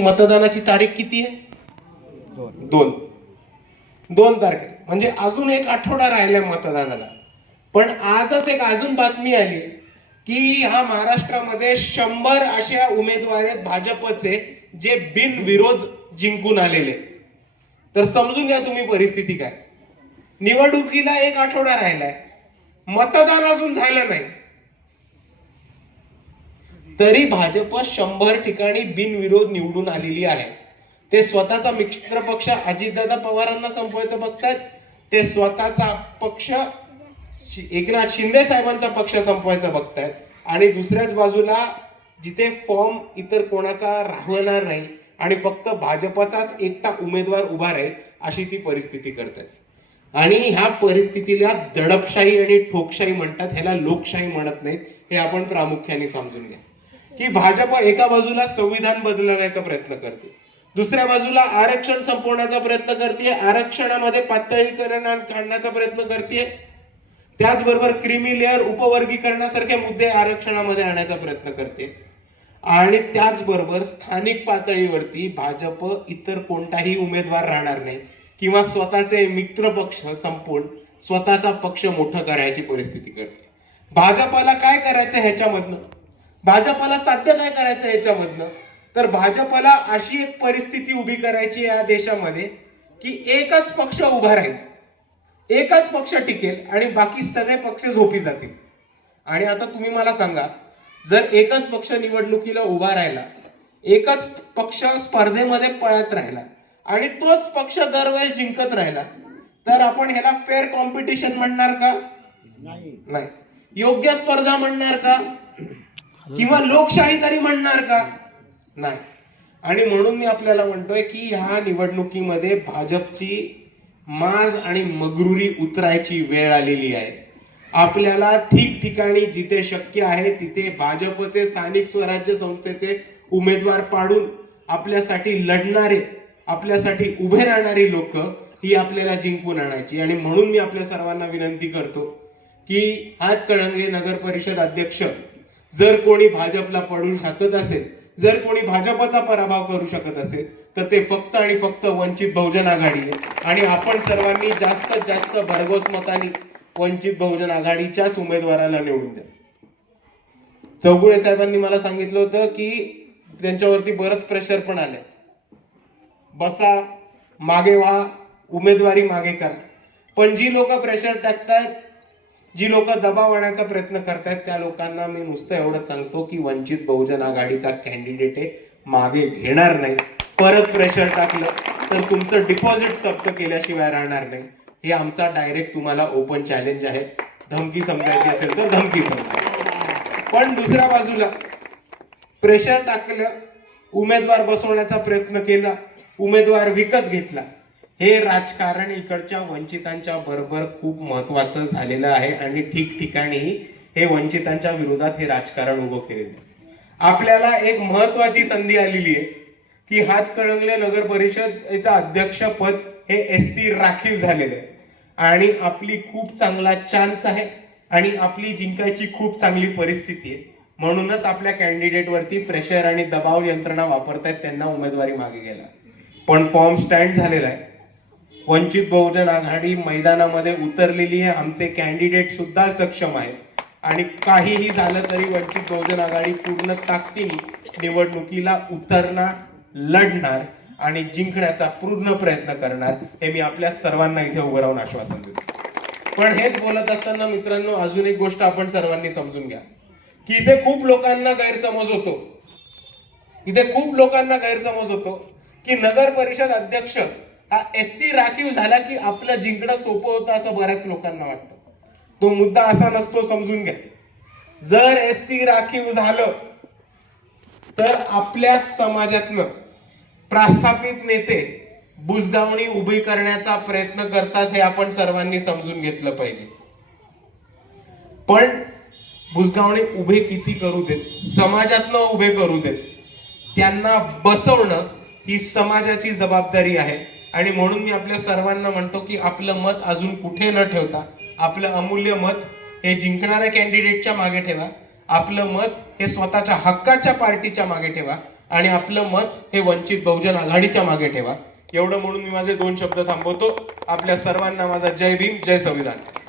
मतदानाची तारीख किती आहे? दोन. दोन तारखेला म्हणजे अजून एक आठवडा राहिलाय मतदानाला. पण आजच एक अजून बातमी आली की हा महाराष्ट्रामध्ये शंभर अशा उमेदवार आहेत भाजपचे जे बिनविरोध जिंकून आलेले तर समजून घ्या तुम्ही परिस्थिती काय. निवडणुकीला एक आठवडा राहिलाय. मतदान अजून झालं नाही. तरी भाजप शंभर ठिकाणी बिनविरोध निवडून आलेली आहे. ते स्वतःचा मित्र पक्ष अजितदादा पवारांना संपवायचं बघतात. ते स्वतःचा पक्ष एकनाथ शिंदे साहेबांचा पक्ष संपवायचा बघतायत. आणि दुसऱ्याच बाजूला जिथे फॉर्म इतर कोणाचा राहणार नाही आणि फक्त भाजपचाच एकटा उमेदवार उभा राहील अशी ती परिस्थिती करतायत आणि ह्या परिस्थितीला दडपशाही आणि ठोकशाही म्हणतात ह्याला लोकशाही म्हणत नाहीत हे आपण प्रामुख्याने समजून घ्या. की भाजप एका बाजूला संविधान बदलण्याचा प्रयत्न करते. दुसऱ्या बाजूला आरक्षण संपवण्याचा प्रयत्न करते. आरक्षणामध्ये पातळीकरण काढण्याचा प्रयत्न करते. त्याचबरोबर क्रिमिलेअर उपवर्गीकरणासारखे मुद्दे आरक्षणामध्ये आणण्याचा प्रयत्न करते. आणि त्याचबरोबर स्थानिक पातळीवरती भाजप इतर कोणताही उमेदवार राहणार नाही किंवा स्वतःचे मित्र पक्ष संपून स्वतःचा पक्ष मोठं करायची परिस्थिती करते. भाजपाला काय करायचं ह्याच्यामधनं? भाजपाला साध्य काय करायचं ह्याच्यामधनं तर भाजपाला अशी एक परिस्थिती उभी करायची या देशामध्ये की एकच पक्ष उभा राहील. एकच पक्ष टिकेल आणि बाकी सगळे पक्ष झोपी जातील. आणि आता तुम्ही मला सांगा जर एकच पक्ष निवडणुकीला उभा राहिला एकच पक्ष स्पर्धेमध्ये पळत राहिला आणि तोच पक्ष दरवेळेस जिंकत राहिला तर आपण ह्याला फेअर कॉम्पिटिशन म्हणणार का? नाही. योग्य स्पर्धा म्हणणार का? किंवा लोकशाही तरी म्हणणार का? नाही. आणि म्हणून मी आपल्याला म्हणतोय की ह्या निवडणुकीमध्ये भाजपची माज आणि मगरुरी उतरायची वेळ आलेली आहे. आपल्याला ठिकठिकाणी जिथे शक्य आहे तिथे भाजपचे स्थानिक स्वराज्य संस्थेचे उमेदवार पाडून आपल्यासाठी लढणारे आपल्यासाठी उभे राहणारी लोक ही आपल्याला जिंकून आणायची. आणि म्हणून मी आपल्या सर्वांना विनंती करतो की हातकळंगले नगर परिषद अध्यक्ष जर कोणी भाजपला पडू शकत असेल जर कोणी भाजपचा पराभव करू शकत असेल तर ते फक्त आणि फक्त वंचित बहुजन आघाडी आहे. आणि आपण सर्वांनी जास्तीत जास्त भरघोस मताने वंचित बहुजन आघाडीच्याच उमेदवाराला निवडून द्या. चौगुळे साहेबांनी मला सांगितलं होतं की त्यांच्यावरती बरंच प्रेशर पण आलंय. बसा मागे व्हा उमेदवारी मागे करा. पण जी लोक प्रेशर टाकतात जी लोक दबाव आणायचा प्रयत्न करतायत त्या लोकांना मी नुसतं एवढंच सांगतो की वंचित बहुजन आघाडीचा कॅन्डिडेट आहे मागे घेणार नाही. परत प्रेशर टाकलं तर तुमचं डिपॉझिट सप्त केल्याशिवाय राहणार नाही. हे आमचा डायरेक्ट तुम्हाला ओपन चॅलेंज आहे. धमकी समजायची असेल तर धमकी समजा पण दुसऱ्या बाजूला प्रेशर टाकलं उमेदवार बसवण्याचा प्रयत्न केला उमेदवार विकत घेतला हे राजकारण इकडच्या वंचितांच्या बरोबर खूप महत्वाचं झालेलं आहे आणि ठिकठिकाणी हे वंचितांच्या विरोधात हे राजकारण उभं केलेलं आहे. आपल्याला एक महत्वाची संधी आलेली आहे की हातकळंगले नगर परिषदेचा अध्यक्षपद हे एस सी राखीव झालेलं आहे. आणि आपली खूप चांगला चान्स आहे आणि आपली जिंकायची खूप चांगली परिस्थिती आहे. म्हणूनच आपल्या कॅन्डिडेटवरती प्रेशर आणि दबाव यंत्रणा वापरतायत त्यांना उमेदवारी मागे गेला पण फॉर्म स्टँड झालेला आहे. वंचित बहुजन आघाडी मैदानामध्ये उतरलेली आहे. आमचे कॅन्डिडेट सुद्धा सक्षम आहेत. आणि काहीही झालं तरी वंचित बहुजन आघाडी पूर्ण ताकदीने निवडणुकीला उतरणार लढणार आणि जिंकण्याचा पूर्ण प्रयत्न करणार हे मी आपल्या सर्वांना इथे उभं राहून आश्वासन देतो. पण हेच बोलत असताना मित्रांनो अजून एक गोष्ट आपण सर्वांनी समजून घ्या. की इथे खूप लोकांना गैरसमज होतो. इथे खूप लोकांना गैरसमज होतो की नगर परिषद अध्यक्ष एस सी राखीव झाला की आपलं जिंकणं सोपं होतं असं बऱ्याच लोकांना वाटतं. तो मुद्दा असा नसतो समजून घ्या. जर एस सी राखीव झालं तर आपल्याच समाजातनं प्रस्थापित नेते बुजगावणी उभी करण्याचा प्रयत्न करतात हे आपण सर्वांनी समजून घेतलं पाहिजे. पण बुजगावणी उभे किती करू देत? समाजातनं उभे करू देत. त्यांना बसवणं ही समाजाची जबाबदारी आहे. आणि म्हणून मी आपल्या सर्वांना म्हणतो की आपलं मत अजून कुठे न ठेवता आपलं अमूल्य मत हे जिंकणाऱ्या कॅन्डिडेटच्या मागे ठेवा. आपलं मत हे स्वतःच्या हक्काच्या पार्टीच्या मागे ठेवा. आणि आपलं मत हे वंचित बहुजन आघाडीच्या मागे ठेवा. एवढं म्हणून मी माझे दोन शब्द थांबवतो. आपल्या सर्वांना माझा जय भीम जय संविधान.